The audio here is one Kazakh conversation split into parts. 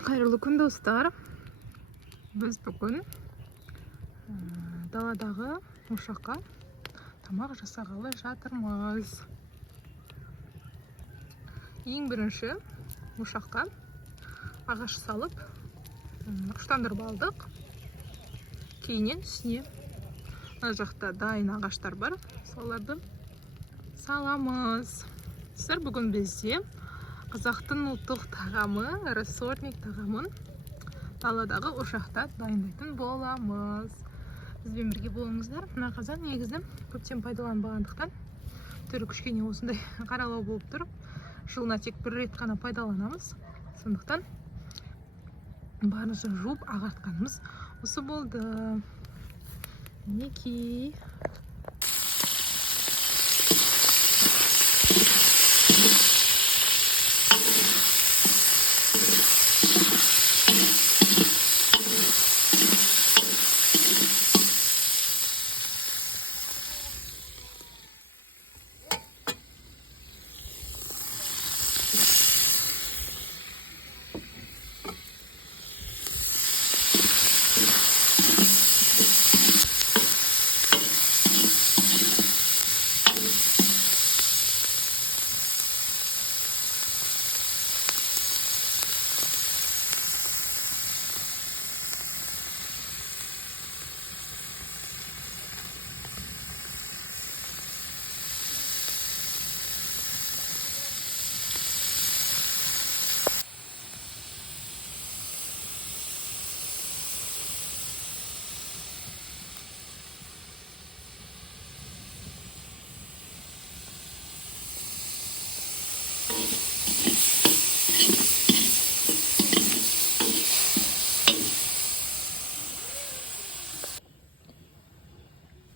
Қайырлы күн достар. Біз бүгін даладағы ошаққа тамақ жасағалы жатырмыз. Ең бірінші ошаққа ағаш салып, ұштандырып алдық. Кейіннен үстіне мына жақта дайын ағаштар бар, соларды саламыз. Достар, бүгін бізде қазақтың ұлттық тағамы, рассольник тағамын даладағы ошақта дайындайтын боламыз. Бізбен бірге болыңыздар. Мына қазан негізі көптен пайдаланбағандықтан түрі кішкене осындай қаралау болып тұр. Жылына тек бір рет қана пайдаланамыз. Сондықтан барынша жуып ағартқанымыз осы болды. Мінекей.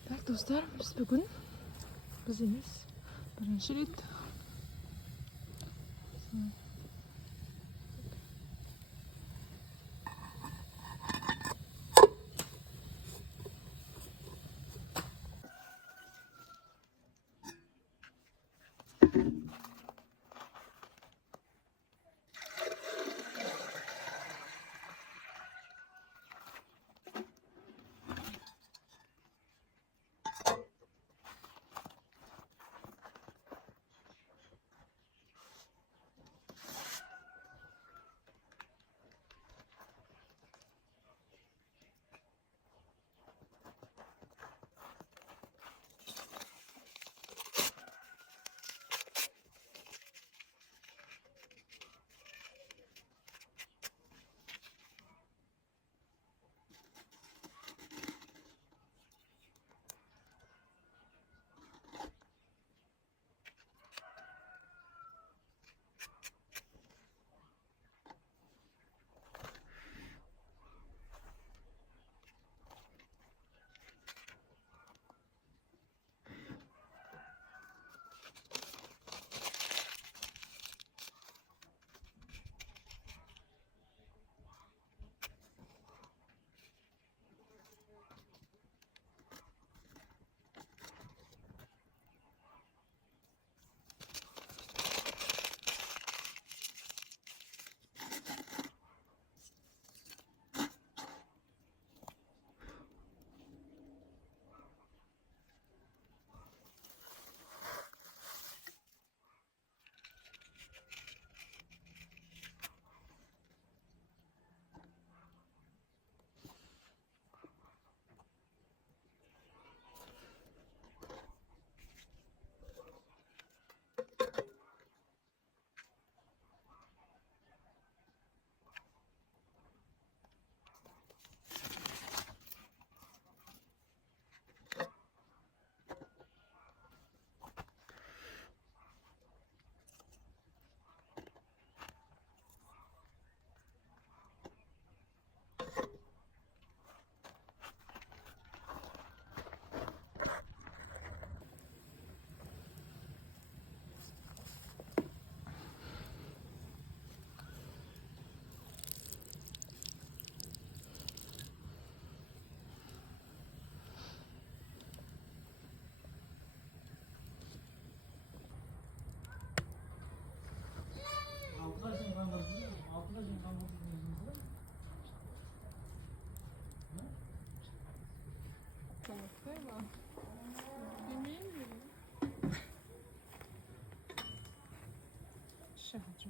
Так, достар, біз бүгін емес, бірінші рет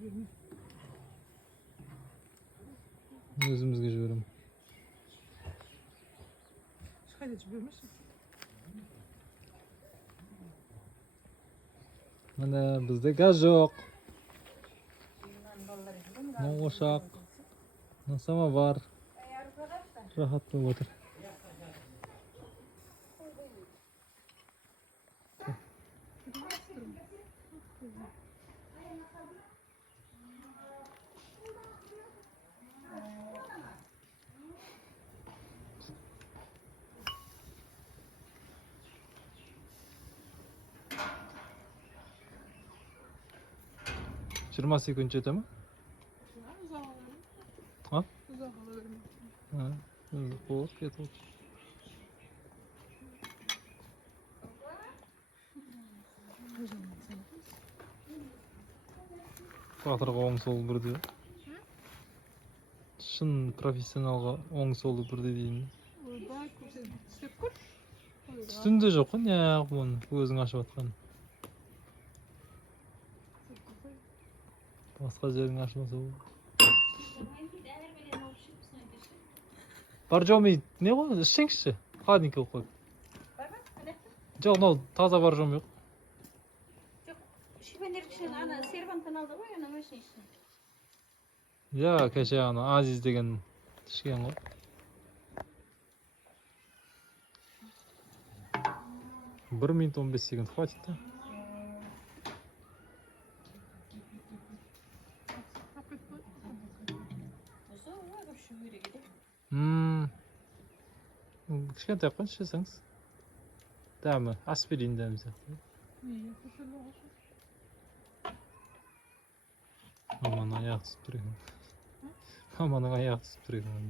жіберме. Өзімізге жіберем. Ешқайда жібермеші. Міне бізде газ жоқ. Мына ошақ, мына самовар. Рахат болып отыр. Жиырма секунд жете ма? А? Ұзақ ала берме. Болады, кетіп отыр. Батырға оң солы бірдей. Шын профессионалға оң солы бірдей деймін. Ойбай, көрсен. Істеп көр. Үстінде жоқ қой, неғып оны өзің ашып атқан. Басқа жерің ашылмаса ол. Бар жомей, не ғой, ішсеңізші. Холодильникке қойып қойып. Жоқ, мынау таза бар жом жоқ. Шифонер кіші ана серванттан алды ғой, ана машина ішін. Я, кеше ана Азиз деген ішкен ғой. Бір минут 15 секунд хватит да. Осы ой, вообще үйрегеді. Кішкентай қойшы жесеңіз. Дәмі, аспирин дәмі сияқты. Маманың аяғы түсіп тұр екен. Маманың аяғы түсіп тұр екен.